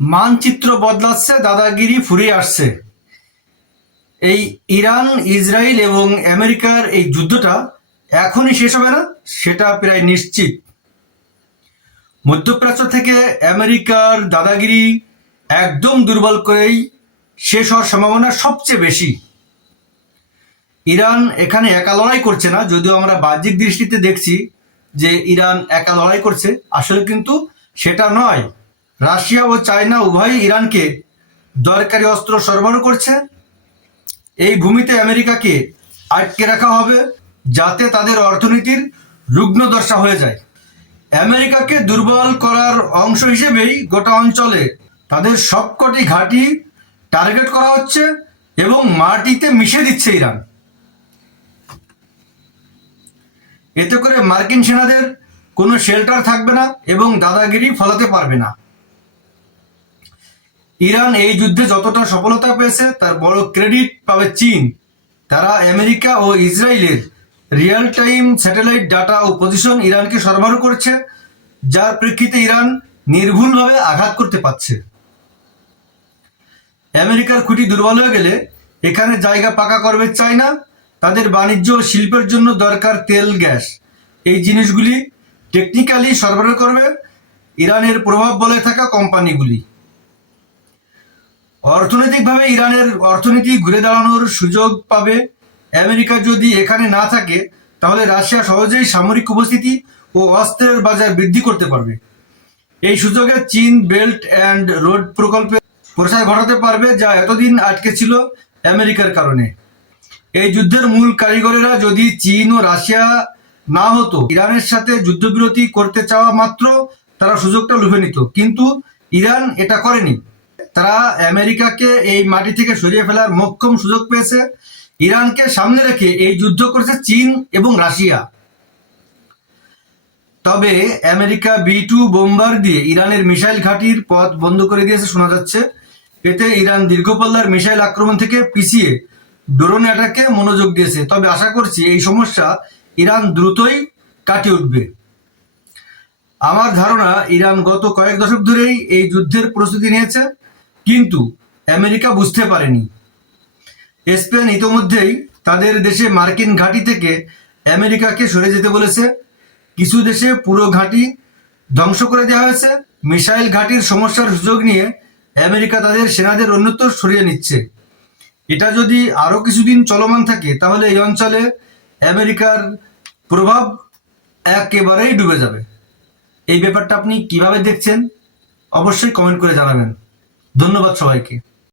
মানচিত্র বদলাচ্ছে, দাদাগিরি ফুরিয়ে আসছে। এই ইরান, ইসরায়েল এবং আমেরিকার এই যুদ্ধটা এখনই শেষ হবে না, সেটা প্রায় নিশ্চিত। মধ্যপ্রাচ্য থেকে আমেরিকার দাদাগিরি একদম দুর্বল করেই শেষ হওয়ার সম্ভাবনা সবচেয়ে বেশি। ইরান এখানে একা লড়াই করছে না, যদিও আমরা বাহ্যিক দৃষ্টিতে দেখছি যে ইরান একা লড়াই করছে, আসলে কিন্তু সেটা নয়। রাশিয়া ও চায়না উভয়ই ইরানকে দরকারি অস্ত্র সরবরাহ করছে। এই ভূমিতে আমেরিকাকে আটকে রাখা হবে যাতে তাদের অর্থনীতির রুগ্নদশা হয়ে যায়। আমেরিকাকে দুর্বল করার অংশ হিসেবেই গোটা অঞ্চলে তাদের সবকটি ঘাঁটি টার্গেট করা হচ্ছে এবং মাটিতে মিশে দিচ্ছে ইরান। এতে করে মার্কিন সেনাদের কোনো শেল্টার থাকবে না এবং দাদাগিরি ফলাতে পারবে না। ইরান এই যুদ্ধে যতটা সফলতা পেয়েছে তার বড় ক্রেডিট পাবে চীন। তারা আমেরিকা ও ইসরায়েলের রিয়েল টাইম স্যাটেলাইট ডাটা ও পজিশন ইরানকে সরবরাহ করছে, যার প্রেক্ষিতে ইরান নির্ভুলভাবে আঘাত করতে পারছে। আমেরিকার খুঁটি দুর্বল হয়ে গেলে এখানে জায়গা পাকা করবে চায়না। তাদের বাণিজ্য ও শিল্পের জন্য দরকার তেল, গ্যাস, এই জিনিসগুলি টেকনিক্যালি সরবরাহ করবে ইরানের প্রভাব বলে থাকা কোম্পানিগুলি। অর্থনৈতিকভাবে ইরানের অর্থনীতি ঘুরে দাঁড়ানোর সুযোগ পাবে। আমেরিকা যদি এখানে না থাকে তাহলে রাশিয়া সহজেই সামরিক উপস্থিতি ও অস্ত্রের বাজার বৃদ্ধি করতে পারবে। এই সুযোগে চীন বেল্ট অ্যান্ড রোড প্রকল্পে প্রসার ঘটাতে পারবে, যা এতদিন আটকে ছিল আমেরিকার কারণে। এই যুদ্ধের মূল কারিগরেরা যদি চীন ও রাশিয়া না হতো, ইরানের সাথে যুদ্ধবিরতি করতে চাওয়া মাত্র তারা সুযোগটা লুফে নিত, কিন্তু ইরান এটা করেনি। তারা আমেরিকাকে এই মাটি থেকে সরিয়ে ফেলার মোক্ষম সুযোগ পেয়েছে। ইরানকে সামনে রেখে এই যুদ্ধ করছে চীন এবং রাশিয়া। তবে আমেরিকা B-2 বোম্বার দিয়ে ইরানের মিসাইল ঘাঁটির পথ বন্ধ করে দিয়েছে শোনা যাচ্ছে। এতে ইরান দীর্ঘপাল্লার মিসাইল আক্রমণ থেকে পিছিয়ে ড্রোন অ্যাটাকে মনোযোগ দিয়েছে। তবে আশা করছি এই সমস্যা ইরান দ্রুতই কাটিয়ে উঠবে। আমার ধারণা ইরান গত কয়েক দশক ধরেই এই যুদ্ধের প্রস্তুতি নিয়েছে, কিন্তু আমেরিকা বুঝতে পারেনি। স্পেন ইতোমধ্যেই তাদের দেশে মার্কিন ঘাঁটি থেকে আমেরিকাকে সরে যেতে বলেছে। কিছু দেশে পুরো ঘাঁটি ধ্বংস করে দেওয়া হয়েছে। মিসাইল ঘাঁটির সমস্যার সুযোগ নিয়ে আমেরিকা তাদের সেনাদের অন্যত্র সরিয়ে নিচ্ছে। এটা যদি আরো কিছুদিন চলমান থাকে তাহলে এই অঞ্চলে আমেরিকার প্রভাব একেবারেই ডুবে যাবে। এই ব্যাপারটা আপনি কিভাবে দেখছেন অবশ্যই কমেন্ট করে জানাবেন। ধন্যবাদ সবাইকে।